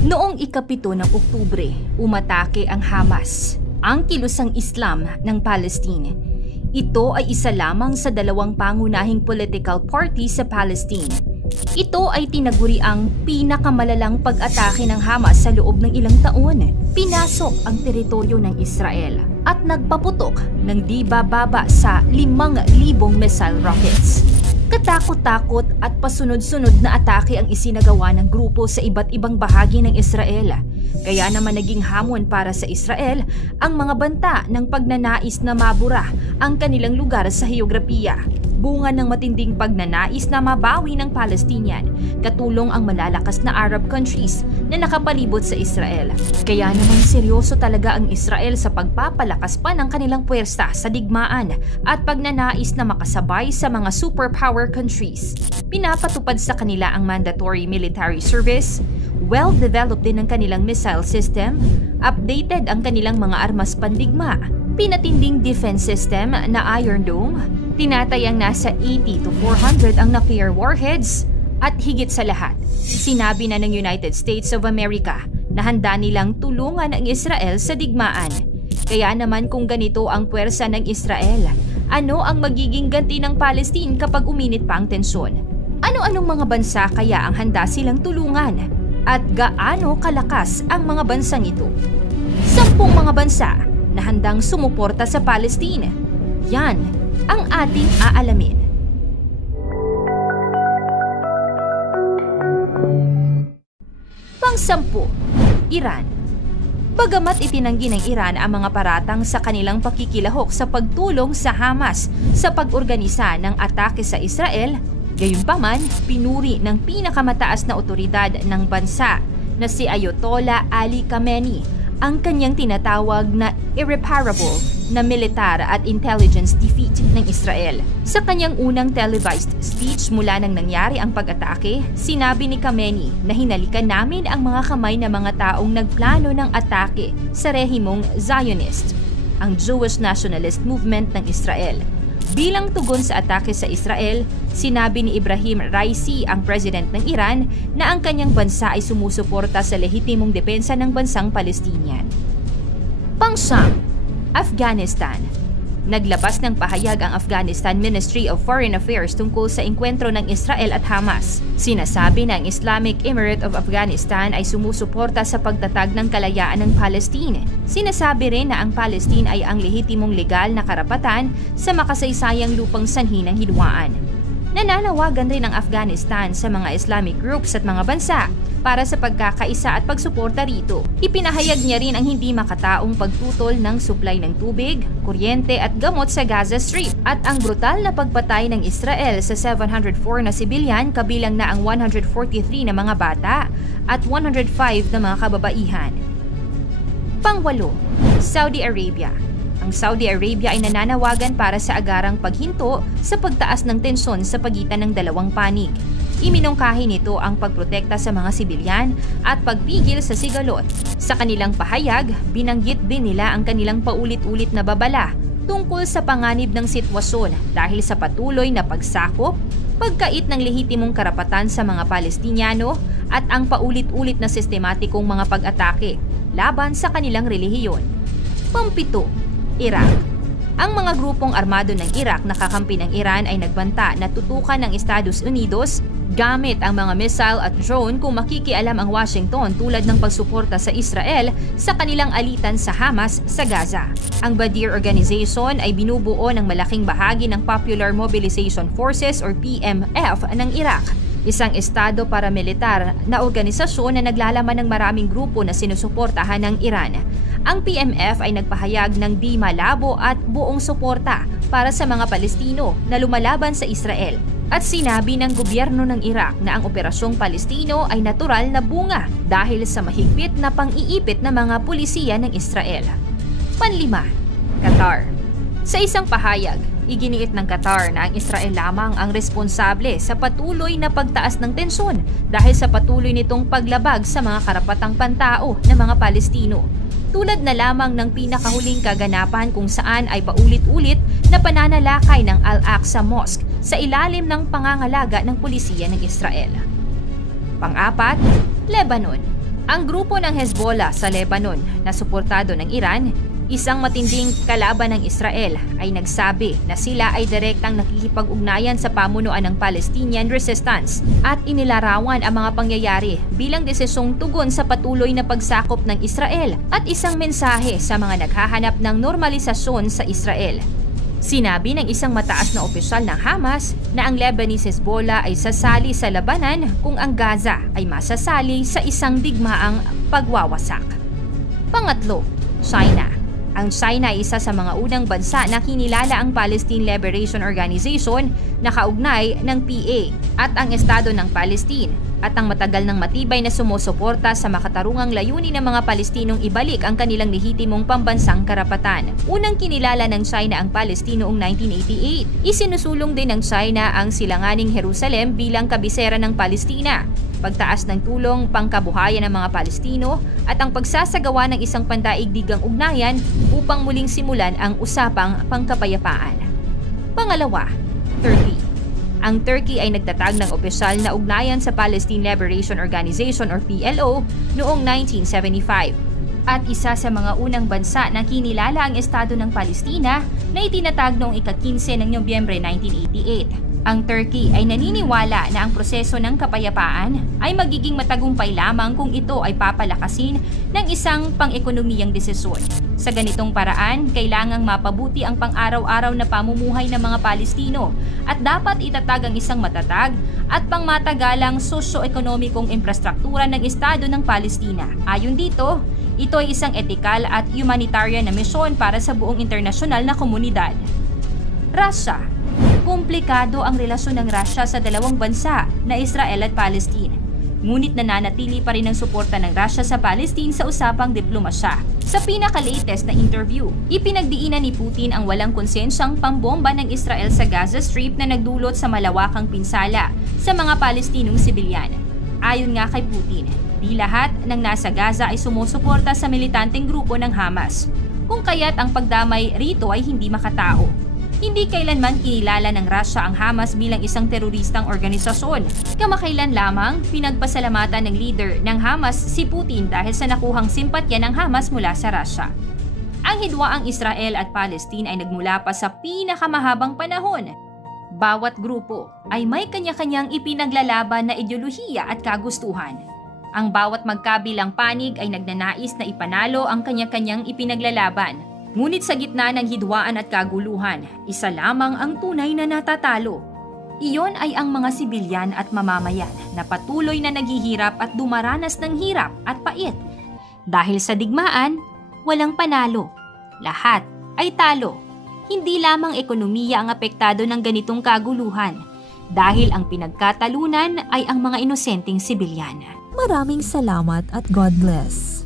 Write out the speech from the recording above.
Noong ika-7 ng Oktubre, umatake ang Hamas, ang kilusang Islam ng Palestine. Ito ay isa lamang sa dalawang pangunahing political party sa Palestine. Ito ay tinaguri ang pinakamalalang pag-atake ng Hamas sa loob ng ilang taon. Pinasok ang teritoryo ng Israel at nagpaputok ng di bababa sa 5,000 missile rockets. Katakot-takot at pasunod-sunod na atake ang isinagawa ng grupo sa iba't ibang bahagi ng Israel. Kaya naman naging hamon para sa Israel ang mga banta ng pagnanais na mabura ang kanilang lugar sa heograpiya. Bunga ng matinding pagnanais na mabawi ng Palestinian, katulong ang malalakas na Arab countries na nakapalibot sa Israel. Kaya naman seryoso talaga ang Israel sa pagpapalakas pa ng kanilang puwersa sa digmaan at pagnanais na makasabay sa mga superpower countries. Pinapatupad sa kanila ang mandatory military service, well-developed din ang kanilang missile system, updated ang kanilang mga armas pandigma, pinatinding defense system na Iron Dome, tinatayang nasa 80 to 400 ang nuclear warheads, at higit sa lahat, sinabi na ng United States of America na handa nilang tulungan ang Israel sa digmaan. Kaya naman kung ganito ang puwersa ng Israel, ano ang magiging ganti ng Palestine kapag uminit pa ang tensyon? Ano-anong mga bansa kaya ang handa silang tulungan? At gaano kalakas ang mga bansang ito? 10 mga bansa na handang sumuporta sa Palestine. Yan ang ating aalamin. Pang-10, Iran. Bagamat itinanggi ng Iran ang mga paratang sa kanilang pakikilahok sa pagtulong sa Hamas sa pag-organisa ng atake sa Israel, gayunpaman, pinuri ng pinakamataas na otoridad ng bansa na si Ayatollah Ali Khamenei ang kanyang tinatawag na irreparable na militar at intelligence defeat ng Israel. Sa kanyang unang televised speech mula nang nangyari ang pag-atake, sinabi ni Khamenei na hinalikan namin ang mga kamay ng mga taong nagplano ng atake sa rehimong Zionist, ang Jewish Nationalist Movement ng Israel. Bilang tugon sa atake sa Israel, sinabi ni Ibrahim Raisi, ang president ng Iran, na ang kanyang bansa ay sumusuporta sa lehitimong depensa ng bansang Palestinian. Pang-9, Afghanistan. Naglabas ng pahayag ang Afghanistan Ministry of Foreign Affairs tungkol sa engkwentro ng Israel at Hamas. Sinasabi na ang Islamic Emirate of Afghanistan ay sumusuporta sa pagtatag ng kalayaan ng Palestine. Sinasabi rin na ang Palestine ay ang lehitimong legal na karapatan sa makasaysayang lupang sanhi ng hidwaan. Nananawagan rin ang Afghanistan sa mga Islamic groups at mga bansa para sa pagkakaisa at pagsuporta rito. Ipinahayag niya rin ang hindi makataong pagtutol ng supply ng tubig, kuryente at gamot sa Gaza Strip at ang brutal na pagpatay ng Israel sa 704 na sibilyan, kabilang na ang 143 na mga bata at 105 na mga kababaihan. Pang-8, Saudi Arabia. Ang Saudi Arabia ay nananawagan para sa agarang paghinto sa pagtaas ng tensyon sa pagitan ng dalawang panig. Iminungkahi nito ang pagprotekta sa mga sibilyan at pagpigil sa sigalot. Sa kanilang pahayag, binanggit din nila ang kanilang paulit-ulit na babala tungkol sa panganib ng sitwasyon dahil sa patuloy na pagsakop, pagkait ng lehitimong karapatan sa mga Palestiniano at ang paulit-ulit na sistematikong mga pag-atake laban sa kanilang relihiyon. Pang-7, Iraq. Ang mga grupong armado ng Iraq na kakampi ng Iran ay nagbanta na tutukan ng Estados Unidos gamit ang mga missile at drone kung makikialam ang Washington tulad ng pagsuporta sa Israel sa kanilang alitan sa Hamas sa Gaza. Ang Badr Organization ay binubuo ng malaking bahagi ng Popular Mobilization Forces or PMF ng Iraq, isang estado paramilitar na organisasyon na naglalaman ng maraming grupo na sinusuportahan ng Iran. Ang PMF ay nagpahayag ng di malabo at buong suporta para sa mga Palestino na lumalaban sa Israel. At sinabi ng gobyerno ng Iraq na ang operasyong Palestino ay natural na bunga dahil sa mahigpit na pang-iipit ng mga pulisiya ng Israel. Pang-5, Qatar. Sa isang pahayag, iginiit ng Qatar na ang Israel lamang ang responsable sa patuloy na pagtaas ng tensyon dahil sa patuloy nitong paglabag sa mga karapatang pantao ng mga Palestino. Tulad na lamang ng pinakahuling kaganapan kung saan ay paulit-ulit na pananalakay ng Al-Aqsa Mosque sa ilalim ng pangangalaga ng pulisiya ng Israel. Pang-apat, Lebanon. Ang grupo ng Hezbollah sa Lebanon na suportado ng Iran, isang matinding kalaban ng Israel, ay nagsabi na sila ay direktang nakikipag-ugnayan sa pamunuan ng Palestinian Resistance at inilarawan ang mga pangyayari bilang desisyong tugon sa patuloy na pagsakop ng Israel at isang mensahe sa mga naghahanap ng normalisasyon sa Israel. Sinabi ng isang mataas na opisyal ng Hamas na ang Lebanese Hezbollah ay sasali sa labanan kung ang Gaza ay masasali sa isang digmaang pagwawasak. Pangatlo, China. Ang China ay isa sa mga unang bansa na kinilala ang Palestine Liberation Organization na kaugnay ng PA at ang Estado ng Palestine at ang matagal ng matibay na sumusuporta sa makatarungang layunin ng mga Palestinong ibalik ang kanilang lehitimong pambansang karapatan. Unang kinilala ng China ang Palestine noong 1988. Isinusulong din ng China ang silanganing Jerusalem bilang kabisera ng Palestina, pagtaas ng tulong pangkabuhayan ng mga Palestino at ang pagsasagawa ng isang pandaigdigang ugnayan upang muling simulan ang usapang pangkapayapaan. Pangalawa, Turkey. Ang Turkey ay nagtatag ng opisyal na ugnayan sa Palestine Liberation Organization or PLO noong 1975 at isa sa mga unang bansa na kinilala ang Estado ng Palestina na itinatag noong ika-15 ng Nobyembre 1988. Ang Turkey ay naniniwala na ang proseso ng kapayapaan ay magiging matagumpay lamang kung ito ay papalakasin ng isang pang-ekonomiyang desisyon. Sa ganitong paraan, kailangang mapabuti ang pang-araw-araw na pamumuhay ng mga Palestino at dapat itatag ang isang matatag at pangmatagalang sosyo-ekonomikong infrastruktura ng Estado ng Palestina. Ayon dito, ito ay isang etikal at humanitarian na misyon para sa buong internasyonal na komunidad. Russia. Komplikado ang relasyon ng Russia sa dalawang bansa na Israel at Palestine. Ngunit nananatili pa rin ang suporta ng Russia sa Palestine sa usapang diplomasya. Sa pinaka-latest na interview, ipinagdiinan ni Putin ang walang konsensyang pambomba ng Israel sa Gaza Strip na nagdulot sa malawakang pinsala sa mga Palestinong sibilyan. Ayon nga kay Putin, di lahat ng nasa Gaza ay sumusuporta sa militanteng grupo ng Hamas, kung kaya't ang pagdamay rito ay hindi makatao. Hindi kailanman kinilala ng Russia ang Hamas bilang isang teroristang organisasyon. Kamakailan lamang, pinagpasalamatan ng leader ng Hamas si Putin dahil sa nakuhang simpatya ng Hamas mula sa Russia. Ang hidwaang Israel at Palestine ay nagmula pa sa pinakamahabang panahon. Bawat grupo ay may kanya-kanyang ipinaglalaban na ideolohiya at kagustuhan. Ang bawat magkabilang panig ay nagnanais na ipanalo ang kanya-kanyang ipinaglalaban. Ngunit sa gitna ng hidwaan at kaguluhan, isa lamang ang tunay na natatalo. Iyon ay ang mga sibilyan at mamamayan na patuloy na naghihirap at dumaranas ng hirap at pait. Dahil sa digmaan, walang panalo. Lahat ay talo. Hindi lamang ekonomiya ang apektado ng ganitong kaguluhan, dahil ang pinagkatalunan ay ang mga inosenteng sibilyan. Maraming salamat at God bless.